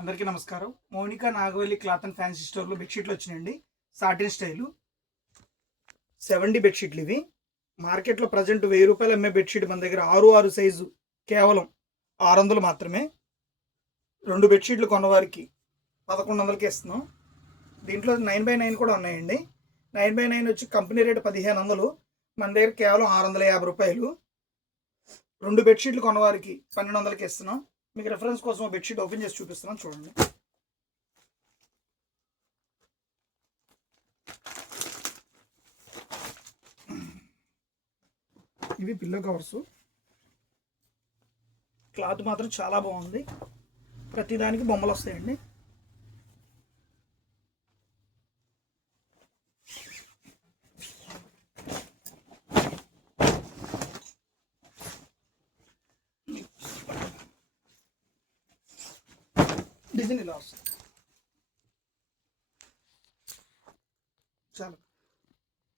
అందరికీ నమస్కారం. మౌనిక నాగవల్లి cloth and fancy స్టోర్లో బెడ్షీట్లు వచ్చినాయండి. సాటిన్ స్టైలు 70 బెడ్షీట్లు ఇవి. మార్కెట్లో ప్రజెంట్ 1000 రూపాయలు అమ్మే బెడ్షీట్ మన దగ్గర 6 సైజు కేవలం 600 మాత్రమే. 2 బెడ్షీట్లు కొన్నవారికి 1100కి ఇస్తున్నాం. దీంట్లో 9x9 కూడా ఉన్నాయండి. 9x9 వచ్చి కంపెనీ రేటు 1500, మన దగ్గర కేవలం 650 రూపాయలు. 2 బెడ్షీట్లు కొన్నవారికి 1200కి ఇస్తున్నాం. మీకు రెఫరెన్స్ కోసం బెడ్షీట్ ఓపెన్ చేసి చూపిస్తున్నాను, చూడండి. ఇవి పిల్లో కవర్స్. క్లాత్ మాత్రం చాలా బాగుంది. ప్రతిదానికి బొమ్మలు వస్తాయండి. డిజైన్ ఇలా వస్తుంది. చాలా